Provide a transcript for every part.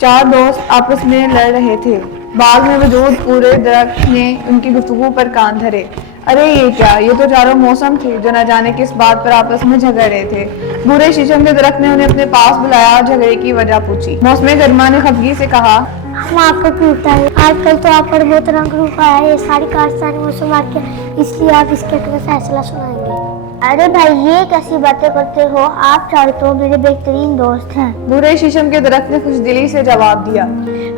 चार दोस्त आपस में लड़ रहे थे। बाग में मौजूद पूरे दरख्त ने उनकी गुफ्तगू पर कान धरे। अरे ये क्या, ये तो चारों मौसम थे जो न जाने किस बात पर आपस में झगड़ रहे थे। बूढ़े शीशम के दरख्त ने उन्हें अपने पास बुलाया और झगड़े की वजह पूछी। मौसम गर्मा ने खफगी से कहा, हम आपको पूछता है, आजकल तो आप पर बहुत रंग रूप आया है, ये सारी कारस्तानी मौसम आके, इसलिए आप इसके हक में फैसला सुनाएंगे। अरे भाई, ये कैसी बातें करते हो, आप चारों तो मेरे बेहतरीन दोस्त हैं। बूढ़े शीशम के दरख्त ने खुशदिली से जवाब दिया,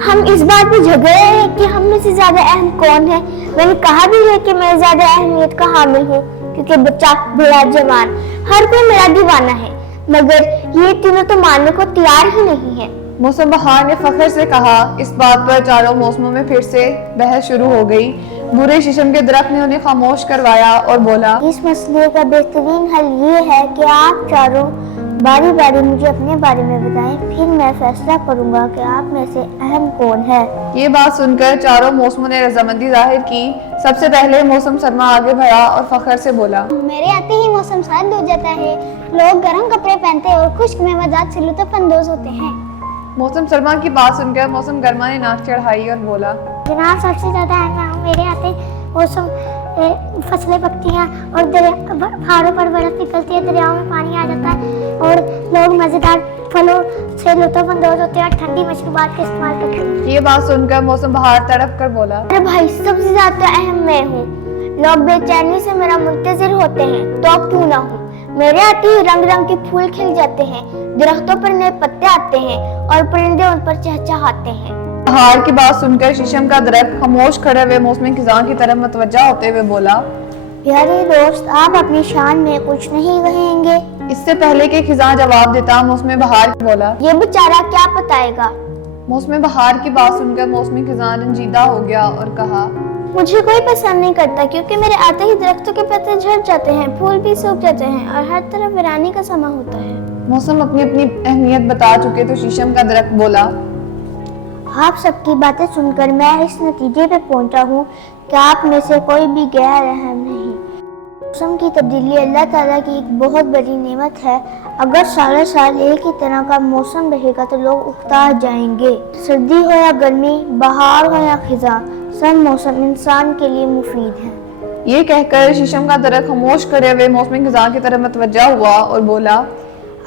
हम इस बात पे झगड़े हैं कि हम में से ज्यादा अहम कौन है। मैंने कहा भी है कि मैं ज्यादा अहमियत का हामिल हूँ, क्योंकि बच्चा, बूढ़ा, जवान, हर कोई मेरा दीवाना है, मगर ये तीनों तो मानने को तैयार ही नहीं है। मौसम बहार ने फख्र से कहा। इस बात पर चारों मौसमों में फिर से बहस शुरू हो गई। बूढ़े शीशम के दरख्त ने उन्हें खामोश करवाया और बोला, इस मसले का बेहतरीन हल ये है कि आप चारों बारी बारी मुझे अपने बारे में बताएं, फिर मैं फैसला करूंगा कि आप में से अहम कौन है। ये बात सुनकर चारों मौसमों ने रजामंदी जाहिर की। सबसे पहले मौसम सरमा आगे बढ़ा और फख्र से बोला, मेरे आते ही मौसम सर्द हो जाता है, लोग गर्म कपड़े पहनते और खुश्क मेवाजात से लुत्फ अंदोज होते हैं। मौसम सरमा की बात सुनकर मौसम गर्मा ने नाक चढ़ाई और बोला, जनाब, सबसे ज्यादा अहम मेरे आते मौसम फसलें पकती हैं और पहाड़ों पर बर्फ निकलती है, दरियाओं में पानी आ जाता है और लोग मजेदार फलों से लुत्फ अंदोज होते हैं और ठंडी मशरूबात का इस्तेमाल करते हैं। ये बात सुनकर मौसम बहार तड़प कर बोला, अरे भाई, सबसे ज्यादा अहम मैं हूँ, लोग बेचैनी से मेरा मुंतजिर होते हैं, तो क्यों ना हूँ। मेरे आते ही रंग रंग के फूल खिल जाते हैं, दरख्तों पर नए पत्ते आते हैं और परिंदे उन पर चहचहाते हैं। बहार की बात सुनकर शीशम का दरख्त खामोश खड़े हुए मौसमी खिजां की तरफ मतवज्जा होते हुए बोला, प्यारे दोस्त, आप अपनी शान में कुछ नहीं कहेंगे? इससे पहले कि खिजां जवाब देता, मौसमी बहार बोला, ये बेचारा क्या बताएगा। मौसमी बहार की बात सुनकर मौसमी खिजां रंजीदा हो गया और कहा, मुझे कोई पसंद नहीं करता, क्योंकि मेरे आते ही दरख्तों के पत्ते झड़ जाते हैं, फूल भी सूख जाते हैं और हर तरफ वीरानी का समा होता है। मौसम अपनी अपनी अहमियत बता चुके तो शीशम का दरख्त बोला, आप सबकी बातें सुनकर मैं इस नतीजे पे पहुंचा हूँ कि आप में से कोई भी गैर अहम नहीं। मौसम की तब्दीली अल्लाह ताला की एक बहुत बड़ी नेमत है। अगर सारा साल एक ही तरह का मौसम रहेगा तो लोग उकता जाएंगे। सर्दी हो या गर्मी, बहार हो या खिज़ां, सब मौसम इंसान के लिए मुफीद है। ये कहकर शीशम का दरख्त खामोश खड़े हुए मौसमी खिजां की तरफ मतवज्जा हुआ और बोला,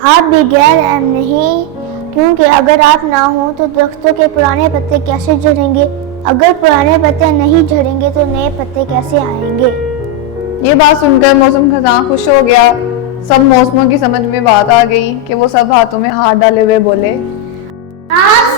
आप भी गैर अहम नहीं, क्योंकि अगर आप ना हो तो दरख्तों के पुराने पत्ते कैसे झड़ेंगे? अगर पुराने पत्ते नहीं झड़ेंगे तो नए पत्ते कैसे आएंगे? ये बात सुनकर मौसम खिजां खुश हो गया। सब मौसमों की समझ में बात आ गई कि वो सब हाथों में हाथ डाले हुए बोले, आप